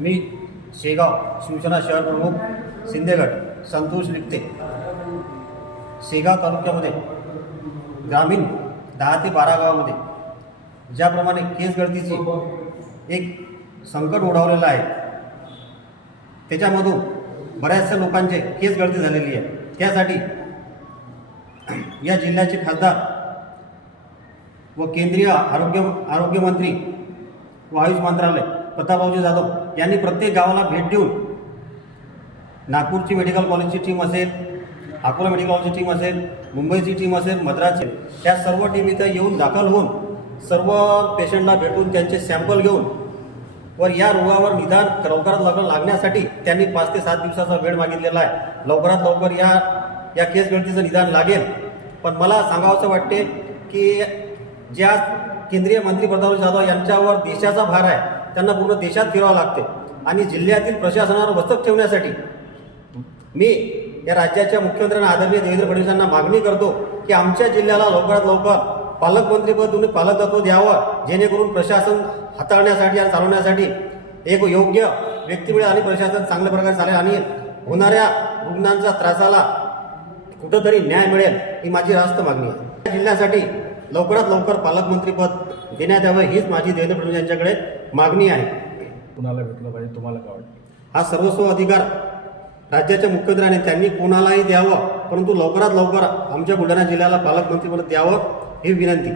मी शेगाव शिवसेना शहर प्रमुख शिंदेगड संतोष लिप्ते शेगाव तालुक्यामध्ये ग्रामीण दहा ते बारा गावामध्ये ज्याप्रमाणे केस गळतीची एक संकट ओढावलेलं आहे. त्याच्यामधून बऱ्याचशा लोकांचे केस गळती झालेली आहे. त्यासाठी या जिल्ह्याचे खासदार व केंद्रीय आरोग्य आरोग्यमंत्री व आयुष मंत्रालय प्रतापरावजी जाधव यांनी प्रत्येक गावाला भेट देऊन नागपूरची मेडिकल कॉलेजची टीम असेल अकोला मेडिकल कॉलेजची टीम असेल मुंबईची टीम असेल मद्रासची त्या सर्व टीम इथं येऊन दाखल होऊन सर्व पेशंटला भेटून त्यांचे सॅम्पल घेऊन व या रोगावर निदान लवकरात लवकर लागण्यासाठी त्यांनी पाच ते सात दिवसाचा वेळ मागितलेला आहे. लवकरात लवकर या या केस गळतीचं निदान लागेल. पण मला सांगावंसं वाटते की ज्या केंद्रीय मंत्री प्रताप जाधव यांच्यावर देशाचा भार आहे त्यांना पूर्ण देशात फिरावं लागते आणि जिल्ह्यातील प्रशासनावर वचक ठेवण्यासाठी. मी या राज्याच्या मुख्यमंत्र्यांना आदरणीय देवेंद्र फडणवीसांना मागणी करतो की आमच्या जिल्ह्याला लवकरात लवकर पालकमंत्रीपद तुम्ही पालकत्व द्यावं जेणेकरून प्रशासन हाताळण्यासाठी आणि चालवण्यासाठी एक योग्य व्यक्ती मिळेल आणि प्रशासन चांगल्या प्रकारे चालेल आणि होणाऱ्या रुग्णांच्या त्रासाला कुठंतरी न्याय मिळेल ही माझी रास्त मागणी आहे. जिल्ह्यासाठी लवकरात लवकर पालकमंत्रीपद देण्यात यावं हीच माझी देवेंद्र फडणवीस यांच्याकडे मागणी आहे. कुणाला भेटलं पाहिजे तुम्हाला काय वाटतं? हा सर्वस्व अधिकार राज्याच्या मुख्यमंत्र्यांनी त्यांनी कोणालाही द्यावं परंतु लवकरात लवकर आमच्या बुलढाणा जिल्ह्याला पालकमंत्रीपद द्यावं ही विनंती.